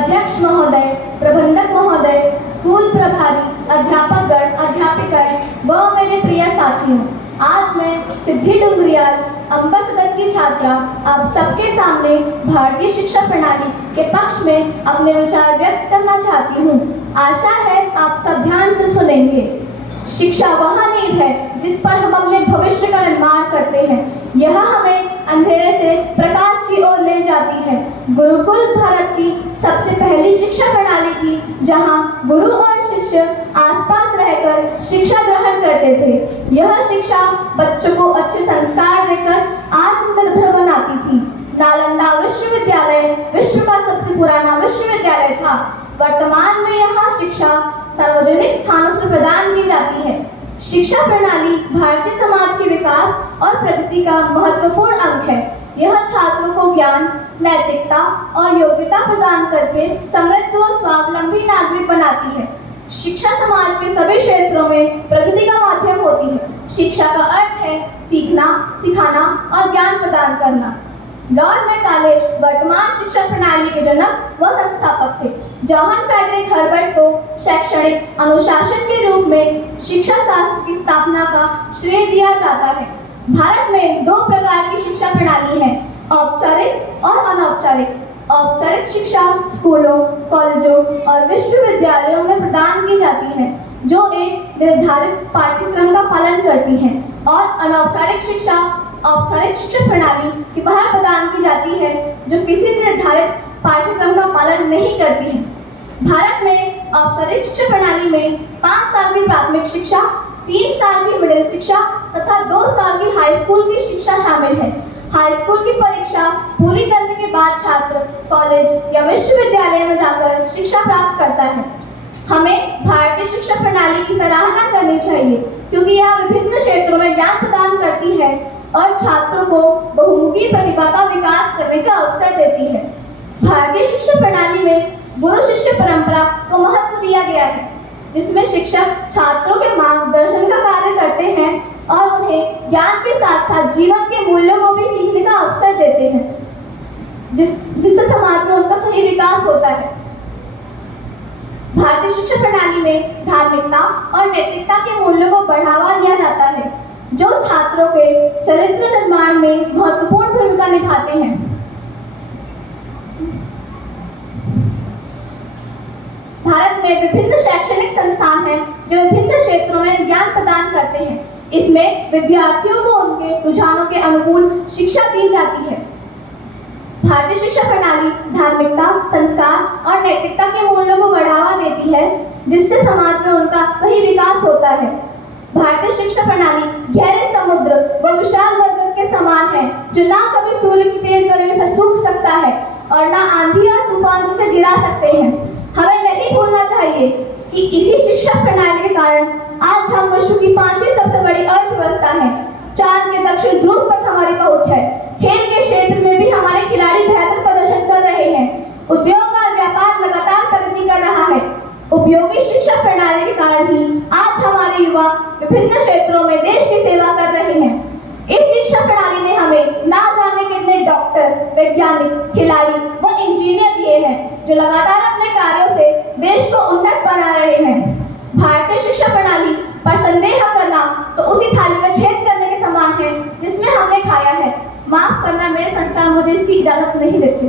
अध्यक्ष महोदय, प्रबंधक महोदय, स्कूल प्रभारी, अध्यापकगण, अध्यापिकाएं व मेरे प्रिय साथियों, आज मैं सिद्धि डुंगरियाल अंबर सदन की छात्रा आप सबके सामने भारतीय शिक्षा प्रणाली के पक्ष में अपने विचार व्यक्त करना चाहती हूँ। आशा है आप सब ध्यान से सुनेंगे। शिक्षा वह नींव है जिस पर हम अपने भविष्य का निर्माण करते हैं। यह हमें अंधेरे से प्रकाश की ओर ले जाती है। गुरुकुल भारत की सबसे पहली शिक्षा प्रणाली थी, जहां गुरु और शिष्य आसपास रहकर शिक्षा ग्रहण करते थे। यह शिक्षा बच्चों को अच्छे संस्कार देकर आत्मनिर्भर बनाती थी। नालंदा विश्वविद्यालय विश्व का सबसे पुराना विश्वविद्यालय था। वर्तमान में यहाँ शिक्षा सार्वजनिक स्थानों से प्रदान की जाती है। शिक्षा प्रणाली भारतीय समाज के विकास और प्रगति का महत्वपूर्ण अंग है। यह छात्रों को ज्ञान, नैतिकता और योग्यता प्रदान करके समृद्ध और स्वावलंबी नागरिक बनाती है। शिक्षा समाज के सभी क्षेत्रों में प्रगति का माध्यम होती है। शिक्षा का अर्थ है सीखना, सिखाना और ज्ञान प्रदान करना। लॉर्ड मेकाले वर्तमान शिक्षा प्रणाली के जनक व संस्थापक थे। जॉन फ्रेडरिक हर्बर्ट को शैक्षणिक अनुशासन के रूप में शिक्षा शास्त्र की स्थापना का श्रेय दिया जाता है। भारत में दो प्रकार की शिक्षा प्रणाली है, औपचारिक और अनौपचारिक। औपचारिक शिक्षा स्कूलों, कॉलेजों और विश्वविद्यालयों में प्रदान की जाती है, जो एक निर्धारित पाठ्यक्रम का पालन करती है, और अनौपचारिक शिक्षा औपचारिक शिक्षा प्रणाली के बाहर प्रदान की जाती है, जो किसी निर्धारित पाठ्यक्रम का पालन नहीं करती है। भारत में औपचारिक शिक्षा प्रणाली में 5 साल की प्राथमिक शिक्षा, 3 साल की मिडिल शिक्षा तथा 2 साल की हाई स्कूल की शिक्षा शामिल है। हाई स्कूल की परीक्षा पूरी करने के बाद छात्र कॉलेज या विश्वविद्यालय में जाकर शिक्षा प्राप्त करता है। हमें भारतीय शिक्षा प्रणाली की सराहना करनी चाहिए, क्योंकि यह विभिन्न क्षेत्रों में ज्ञान प्रदान करती है और छात्रों को बहुमुखी प्रतिभा का विकास करने का अवसर देती है। भारतीय शिक्षा प्रणाली में गुरु शिष्य परंपरा को महत्व दिया गया है, जिसमें शिक्षक छात्रों के मार्गदर्शन का कार्य करते हैं और उन्हें ज्ञान के साथ साथ जीवन के मूल्यों को भी सीखने का अवसर देते हैं, जिससे समाज में उनका सही विकास होता है। भारतीय शिक्षा प्रणाली में धार्मिकता और नैतिकता के मूल्यों को बढ़ावा दिया जाता है, जो छात्रों के चरित्र निर्माण में महत्वपूर्ण भूमिका निभाते हैं। भारत में विभिन्न शैक्षणिक संस्थान हैं, जो विभिन्न क्षेत्रों में ज्ञान प्रदान करते हैं। इसमें विद्यार्थियों को उनके रुझानों के अनुकूल शिक्षा दी जाती है। भारतीय शिक्षा प्रणाली धार्मिकता, संस्कार और नैतिकता के मूल्यों को बढ़ावा देती है, जिससे समाज में उनका सही विकास होता है। भारतीय शिक्षा प्रणाली गहरे समुद्र व विशाल बरगद के समान है, जो ना कभी सूर्य की तेज गर्मी से सूख सकता है और ना आंधी और तूफान से गिरा सकते हैं। हमें नहीं भूलना चाहिए कि इसी शिक्षा प्रणाली के कारण आज हम विश्व की 5वीं सबसे बड़ी अर्थव्यवस्था है। चांद के दक्षिण ध्रुव तक हमारी पहुंच है। खेल के क्षेत्र में भी हमारे खिलाड़ी बेहतर प्रदर्शन कर रहे हैं। उद्योग और व्यापार लगातार प्रगति कर रहा है। उपयोगी शिक्षा प्रणाली के कारण ही आज हमारे युवा विभिन्न क्षेत्रों में देश की सेवा कर रहे हैं। इस शिक्षा प्रणाली ने हमें ना जाने कितने डॉक्टर, वैज्ञानिक, खिलाड़ी व इंजीनियर दिए हैं, जो लगातार अपने कार्यों से देश को उन्नत बना रहे हैं। भारतीय शिक्षा प्रणाली पर संदेह करना तो उसी थाली में छेद करने के समान है जिसमें हमने खाया है। माफ करना, मेरे संस्कार मुझे इसकी इजाजत नहीं देते।